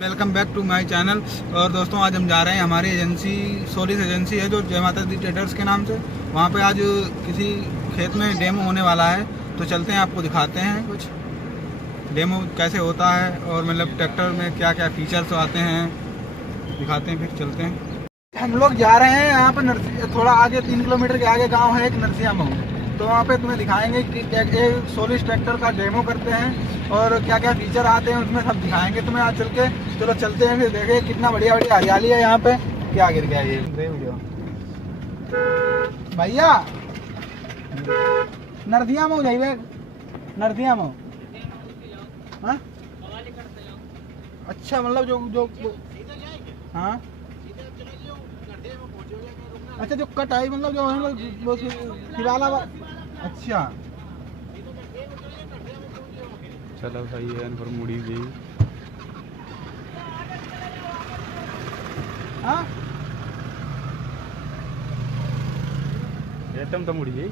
Welcome back to my channel. और दोस्तों आज हम जा रहे हैं, हमारी एजेंसी सोलिस एजेंसी है जो जय माता दी ट्रेडर्स के नाम से, वहाँ पे आज किसी खेत में डेमो होने वाला है। तो चलते हैं, आपको दिखाते हैं कुछ डेमो कैसे होता है और मतलब ट्रैक्टर में क्या क्या फीचर्स आते हैं, दिखाते हैं, फिर चलते हैं। हम लोग जा रहे हैं यहाँ पर थोड़ा आगे 3 किलोमीटर के आगे गाँव है एक नरसिया मऊ, तो वहाँ पे तुम्हें दिखाएंगे कि सोलिस ट्रैक्टर का डेमो करते हैं और क्या क्या फीचर आते हैं उसमें सब दिखाएंगे तुम्हें आज चल के। चलो चलते हैं, फिर देखें कितना बढ़िया बढ़िया हरियाली है यहाँ पे। क्या गिर गया ये वीडियो भैया, नरसिया मऊ जाइए, नरसिया मऊ। हाँ अच्छा, मतलब जो हाँ अच्छा, जो कट आई मतलब जो है वो शिवाला। अच्छा चलो भाई है पर मुड़ी गई। हाँ एकदम तो मुड़ी गई।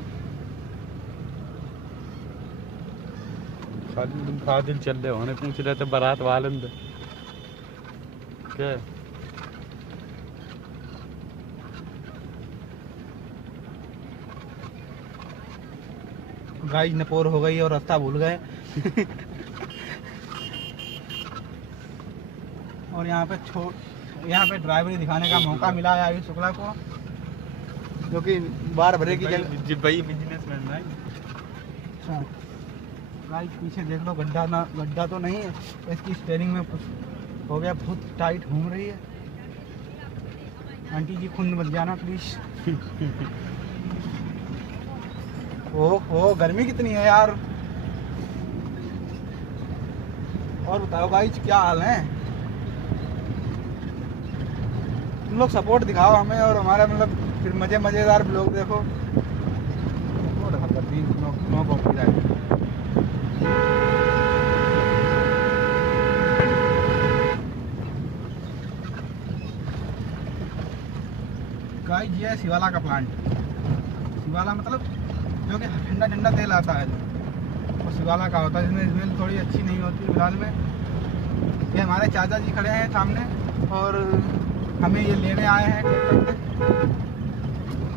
खाली तुम खा दिल चल रहे होने पूछ रहे थे बारात वालन क्या गाइस नपोर हो गई और रास्ता भूल गए। और यहाँ पे ड्राइवरी दिखाने का मौका मिला है आयुष शुक्ला को, जो कि बार भरे की जगह भाई बिजनेसमैन है। अच्छा गाइस पीछे देख लो, गड्ढा तो नहीं है, इसकी स्टीयरिंग में कुछ हो गया, बहुत टाइट घूम रही है। आंटी जी खुद मत जाना प्लीज। ओह गर्मी कितनी है यार। और बताओ गाइस क्या हाल है, तुम लोग सपोर्ट दिखाओ हमें और हमारा मतलब फिर मजेदार ब्लॉग देखो। No copyright. गाइस ये है शिवाला का प्लांट। शिवाला मतलब जो कि ठंडा ठंडा तेल आता है वो शिवाला का होता है, जिसमें स्मेल थोड़ी अच्छी नहीं होती फिलहाल में। ये हमारे चाचा जी खड़े हैं सामने और हमें ये लेने आए हैं ट्रैक्टर पे।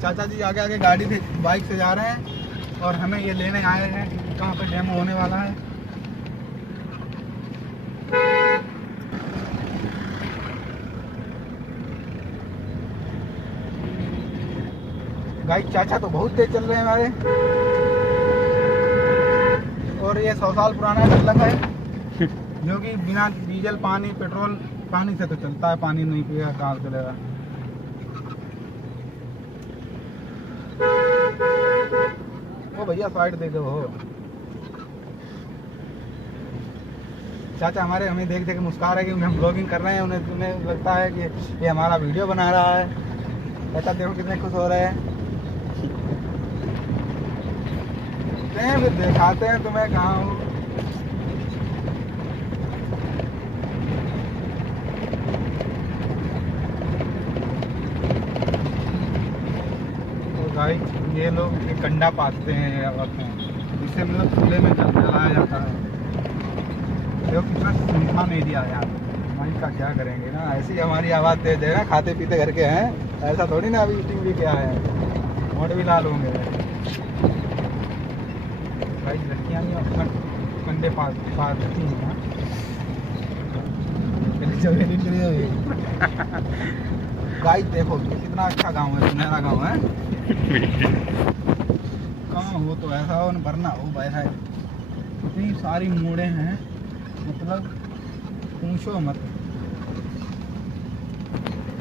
चाचा जी आगे आगे गाड़ी से बाइक से जा रहे हैं और हमें ये लेने आए हैं कहाँ पर डेमो होने वाला है। गाइस चाचा तो बहुत तेज चल रहे हैं हमारे, और ये 100 साल पुराना मतलब है जो कि बिना डीजल पानी पेट्रोल पानी से तो चलता है, पानी नहीं पिएगा कहाँ चलेगा। वो भैया साइड दे दो। चाचा हमारे हमें देख देख मुस्कुरा रहे हैं कि हम ब्लॉगिंग कर रहे हैं, उन्हें लगता है कि ये हमारा वीडियो बना रहा है। चाचा देखो कितने खुश हो रहे हैं। फिर दिखाते हैं तुम्हें कहाँ हूँ। तो गाइस ये लोग ये कंडा पाते हैं, इससे मतलब चूल्हे में जलाया जाता है। देखो कितना सुनसान एरिया है यार। भाई का क्या करेंगे ना, ऐसी हमारी आवाज़ तेज है ना, खाते पीते घर के हैं, ऐसा थोड़ी ना अभी ईटिंग भी क्या है, मोट भी लाल होंगे। भाई लड़कियाँ नहीं अपना कंडे पाती हैं। गाइस देखो कितना अच्छा गांव है, सुनहरा गांव है। कहाँ हो तो ऐसा हो न भरना हो भाई है, इतनी सारी मोड़े हैं मतलब पूछो मत।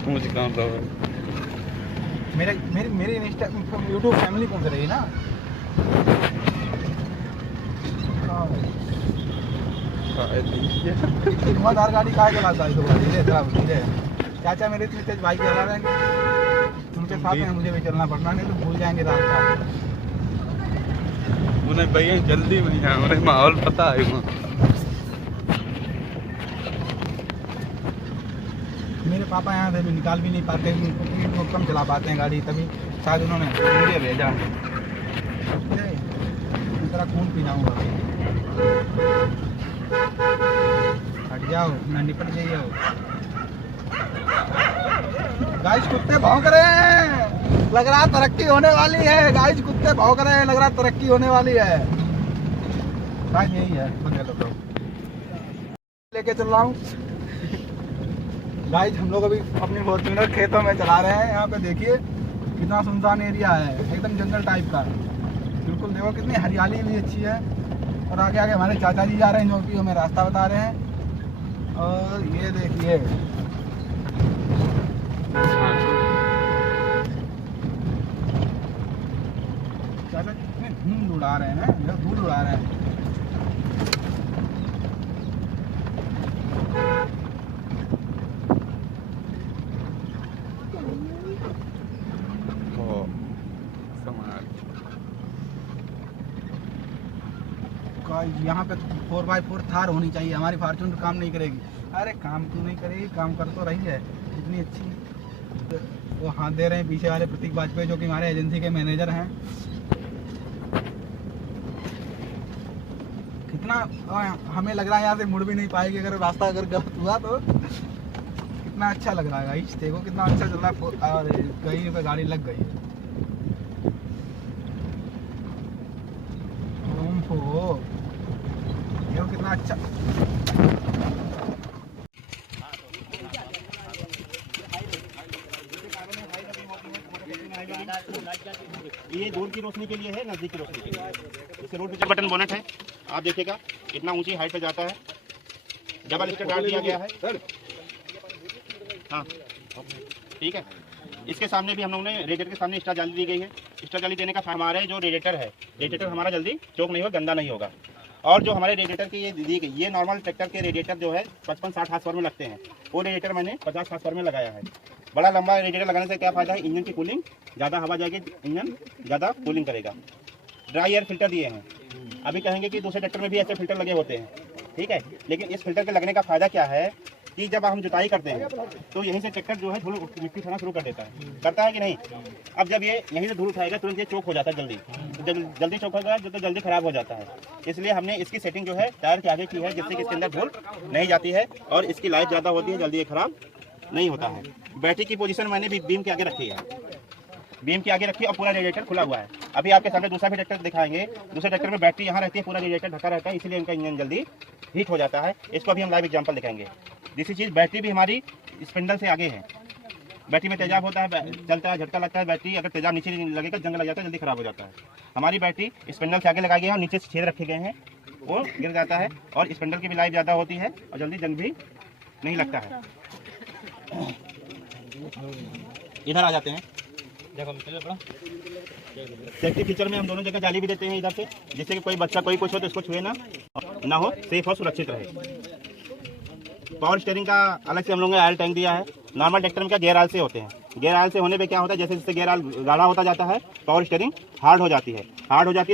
पूछ कहाँ पर मेरी इंस्टा यूट्यूब फैमिली पूछ रही है ना। धुआंधार गाड़ी कहाँ चलाता है, धीरे चाचा मेरे इतनी तेज बाइक चला रहे हैं, उनके साथ में मुझे भी चलना पड़ना, नहीं तो भूल जाएंगे रास्ता। उन्हें भैया जल्दी में है, उन्हें माहौल पता है वहाँ। मेरे पापा यहाँ से भी निकाल भी नहीं पाते, वो कम चला पाते हैं गाड़ी, तभी शायद उन्होंने मुझे भेजा। तेरा खून पीना होगा। जाओ ना निपट जाइए। गाइस कुत्ते भौंक रहे हैं, लग रहा तरक्की होने वाली है। गाइस कुत्ते भौंक रहे हैं, लग रहा तरक्की होने वाली है। गाइस यही है, लेके चल रहा हूँ। गाइस हम लोग अभी अपनी फॉर्च्यूनर खेतों में चला रहे हैं। यहाँ पे देखिए कितना सुनसान एरिया है, एकदम जंगल टाइप का। बिल्कुल देखो कितनी हरियाली भी अच्छी है। और आगे आगे हमारे चाचा जी जा रहे हैं जो कि हमें रास्ता बता रहे हैं। और ये देखिए चाचा जी कितने धूल उड़ा रहे हैं ना, धूल उड़ा रहे हैं। यहाँ पे 4x4 थार होनी चाहिए, हमारी फॉर्च्यूनर काम नहीं करेगी। अरे काम क्यों नहीं करेगी, काम कर तो रही है इतनी अच्छी। वो हाथ दे रहे हैं पीछे वाले प्रतीक वाजपेयी जो कि हमारे एजेंसी के मैनेजर हैं। कितना हमें लग रहा है यहाँ से मुड़ भी नहीं पाएगी अगर रास्ता अगर गलत हुआ तो। कितना अच्छा लग रहा है गाइस, देखो कितना अच्छा चल रहा है। और कहीं पे गाड़ी लग गई है। ओहो देखो कितना अच्छा। ये दूर की रोशनी के लिए है, नजदीक की रोशनी के लिए। इसके रोड पे बटन बोनट है, आप देखिएगा इतना ऊंची हाइट पे जाता है। डबल स्टेट डाल दिया गया है। हाँ ठीक है। इसके सामने भी हम लोगों ने रेडिएटर के सामने एक्स्ट्रा जाली दी गई है। एक्स्ट्रा जाली देने का हमारे जो रेडिएटर है, रेडिएटर हमारा जल्दी चोक नहीं होगा, गंदा नहीं होगा। और जो हमारे रेडिएटर की ये दी गई, ये नॉर्मल ट्रैक्टर के रेडिएटर जो है 55-60 हार्स पावर में लगते हैं, वो रेडिएटर मैंने 50 हार्स पावर में लगाया है। बड़ा लंबा रेडिएटर लगाने से क्या फायदा है, इंजन की कूलिंग ज़्यादा हवा जाएगी, इंजन ज़्यादा कूलिंग करेगा। ड्राई एयर फिल्टर दिए हैं। अभी कहेंगे कि दूसरे ट्रैक्टर में भी ऐसे फिल्टर लगे होते हैं, ठीक है, लेकिन इस फिल्टर के लगने का फायदा क्या है कि जब हम जुताई करते हैं तो यहीं से ट्रैक्टर जो है धूल मिट्टी उठाना शुरू कर देता है, करता है कि नहीं। अब जब ये यहीं से धूल उठाएगा तुरंत ये चोक हो जाता है, जल्दी चोक होगा जो तो जल्दी खराब हो जाता है। इसलिए हमने इसकी सेटिंग जो है टायर के आगे की है, जिससे कि इसके अंदर धूल नहीं जाती है और इसकी लाइफ ज़्यादा होती है, जल्दी ये खराब नहीं होता है। बैटरी की पोजीशन मैंने भी बीम के आगे रखी है, बीम के आगे रखी और पूरा रेडिएटर खुला हुआ है। अभी आपके सामने दूसरा भी ट्रैक्टर दिखाएंगे। दूसरे ट्रैक्टर में बैटरी यहाँ रहती है, पूरा रेडिएटर ढका रहता है, इसलिए इनका इंजन जल्दी हीट हो जाता है। इसको अभी हम लाइव एग्जांपल दिखाएंगे। दूसरी चीज़, बैटरी भी हमारी स्पिंडल से आगे है। बैटरी में तेजाब होता है, चलता है, झटका लगता है। बैटरी अगर तेजाब नीचे लगेगा, जंग लग जाता है, जल्दी खराब हो जाता है। हमारी बैटरी स्पिंडल से आगे लगाई गई है और नीचे से छेद रखे गए हैं, वो गिर जाता है और स्पिंडल की भी लाइफ ज़्यादा होती है और जल्दी जंग भी नहीं लगता है। इधर आ जाते हैं। सेफ्टी फीचर में हम दोनों जगह जाली भी देते हैं इधर से, जिससे कि कोई बच्चा कोई कुछ हो तो इसको छुए ना हो, सेफ और सुरक्षित रहे। पावर स्टीयरिंग का अलग से हम लोगों ने ऑयल टैंक दिया है। नॉर्मल ट्रैक्टर में क्या गेयर ऑयल से होते हैं, गेयर ऑयल से होने पे क्या होता है, जैसे जैसे गेयर ऑयल गाढ़ा होता जाता है पावर स्टीयरिंग हार्ड हो जाती है,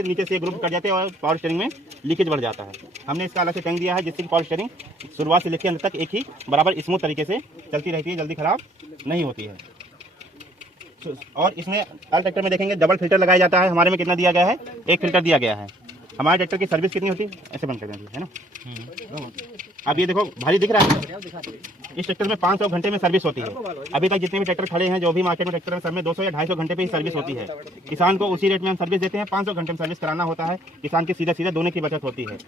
नीचे से ग्रुप कट जाते हैं और पावर स्टीयरिंग में लीकेज बढ़ जाता है। हमने इसका अलग से टैंक दिया है, जिससे कि पावर स्टीयरिंग शुरुआत से लेकर अंत तक एक ही बराबर स्मूथ तरीके से चलती रहती है, जल्दी खराब नहीं होती है। और इसमें ऑयल ट्रैक्टर में देखेंगे डबल फिल्टर लगाया जाता है। हमारे में कितना दिया गया है, एक फिल्टर दिया गया है। हमारे ट्रैक्टर की सर्विस कितनी होती है, ऐसे बंद कर देती है ना। अब ये देखो भारी दिख रहा है, इस ट्रैक्टर में 500 घंटे में सर्विस होती है। अभी तक जितने भी ट्रैक्टर खड़े हैं, जो भी मार्केट में ट्रैक्टर है, सब में 200 या 250 घंटे पे ही सर्विस होती है। किसान को उसी रेट में हम सर्विस देते हैं, 500 घंटे में सर्विस कराना होता है। किसान की सीधा दोनों की बचत होती है।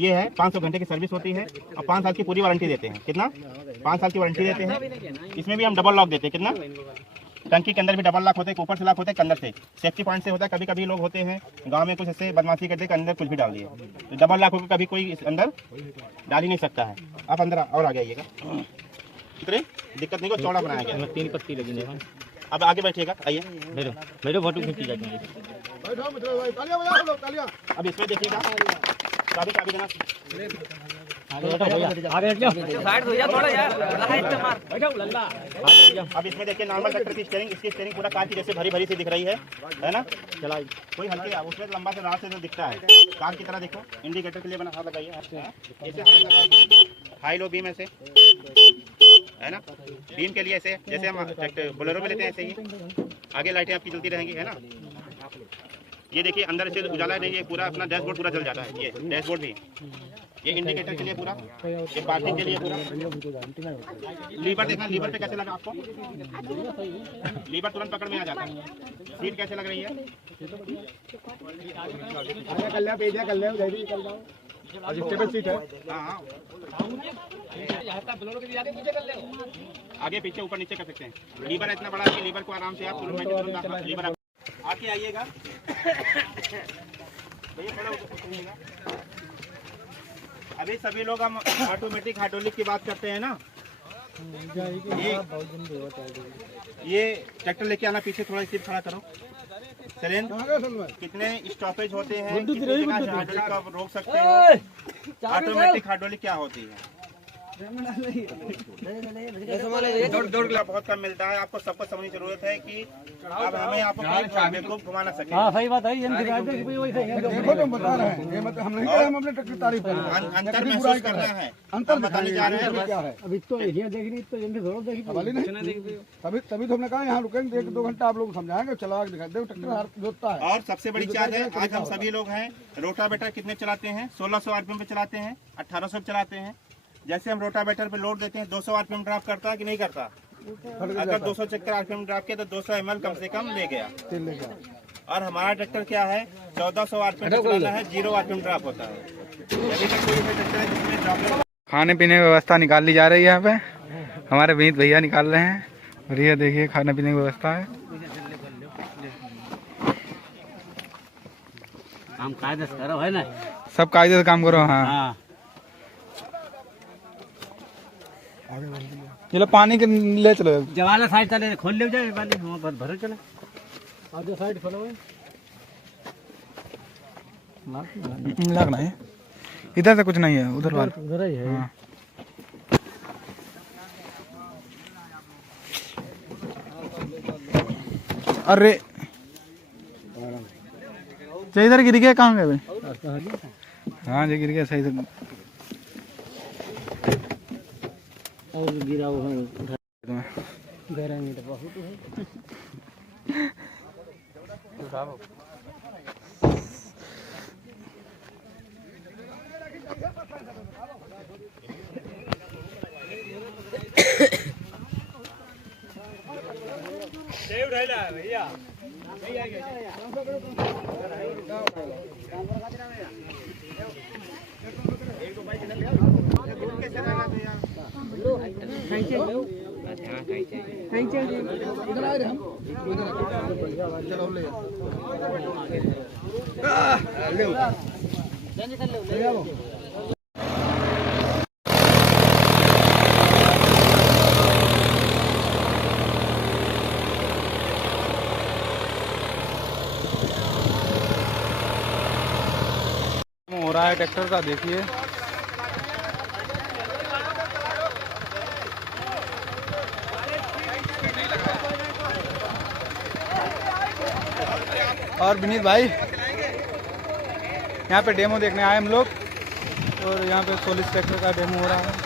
ये है 500 घंटे की सर्विस होती है और 5 साल की पूरी वारंटी देते हैं। कितना, 5 साल की वारंटी देते हैं। इसमें भी हम डबल लॉक देते हैं। कितना, टंकी के अंदर भी डबल लॉक होते हैं, ऊपर से लॉक होते हैं, अंदर से सेफ्टी पॉइंट से होता है। कभी कभी लोग होते हैं गांव में कुछ ऐसे बदमाशी करते हैं, अंदर कुछ भी डाल दिए, तो डबल लॉक होकर कभी कोई अंदर डाल ही नहीं सकता है। आप अंदर और आ जाइएगा, इतने दिक्कत नहीं को चौड़ा बनाया गया। 3 पत्ती लगेंगे। अब आगे बैठिएगा, आइए मेरे फोटो खींची जाएगी। अब इसमें देखिएगा, चाबी देना, अब इसमें देखिए नॉर्मल ट्रैक्टर की स्टीयरिंग, इसकी स्टीयरिंग पूरा कार की जैसे भरी भरी सी दिख रही है ना। चला कोई हल्के, उसमें लंबा से रात से जो दिखता है कार की तरह। देखो इंडिकेटर के लिए बना हाथ लगाइए, हाई लो बीम ऐसे है ना, बीम के लिए ऐसे जैसे हम बोलेरो में लेते हैं, ऐसे ही आगे लाइटें आपकी जलती रहेंगी, है ना। ये देखिए अंदर से उजाला नहीं, ये पूरा अपना डैशबोर्ड पूरा जल जाता है। ये डैशबोर्ड भी ये इंडिकेटर के लिए पूरा, ये पार्किंग के लिए पूरा। लीवर देखना, लीवर पे कैसे लगा आपको? लीवर तुरंत पकड़ में आ जाता है। सीट कैसे लग रही है? सीट है। हाँ, आगे पीछे ऊपर नीचे कर सकते हैं। लीवर इतना बड़ा है कि लीवर को आराम से आप लीवर आके आइएगा। अभी सभी लोग हम ऑटोमेटिक हाइड्रोलिक की बात करते हैं ना। ये ट्रैक्टर लेके आना, पीछे थोड़ा सीट खड़ा करो। चलें, कितने स्टॉपेज होते हैं, कितने जगह हाइड्रोलिक का रोक सकते हैं, ऑटोमेटिक हाइड्रोलिक क्या होती है? बहुत कम मिलता है। आपको सबको समझने की जरूरत है कि अब हमें आपको बेवकूफ घुमा ना सके। हाँ सही बात है। देखो तुम बता रहे हैं, हम नहीं कह रहे, हम अपने ट्रक की तारीफ कर रहे हैं। अंतर महसूस करना है, अंतर बताने जा रहे हैं क्या है। अभी तो एरिया देख रही तो जल्दी थोड़ा देखी तभी तो हमने कहा यहाँ रुकेंगे 1-2 घंटा, आप लोग समझाएंगे, चला के दिखा दे ट्रैक्टर जोतता है। और सबसे बड़ी बात है, आज हम सभी लोग हैं, रोटावेटर कितने चलाते हैं? 1600 आरपीएम पे चलाते हैं, 1800 पे चलाते हैं। जैसे हम रोटावेटर पे लोड देते हैं, 200 आरपीएम ड्रॉप करता है कि नहीं करता? अगर 200 चक्कर आरपीएम ड्रॉप किया तो 200 ml कम से कम ले गया। और हमारा ट्रैक्टर क्या है, 1400 आरपीएम चलाना है, 0 आरपीएम ड्रॉप होता है। यदि तक कोई ट्रैक्टर है जिसमें ड्रॉप। खाने पीने की व्यवस्था निकाल ली जा रही है यहाँ पे, हमारे विनीत भैया निकाल रहे हैं। और ये देखिए खाने पीने की व्यवस्था है। काम कायदे से करो है ना, सब कायदे से काम करो। हाँ, चलो पानी के ले चलो। जवाना साइड चले, खोल ले जाए पानी, वहाँ पर भरो चले। आगे साइड खोलो, लगना है इधर से कुछ नहीं है, उधर वाला उधर ही है। हाँ। अरे इधर गिर गया, कहाँ गए भाई? हाँ जी गिर गया सही से। और गिरा हुआ है, गहराई तो बहुत है। भैया हो रहा है ट्रैक्टर का, देखिए। और विनीत भाई यहाँ पे डेमो देखने आए हम लोग, और यहाँ पे 16 ट्रैक्टर का डेमो हो रहा है।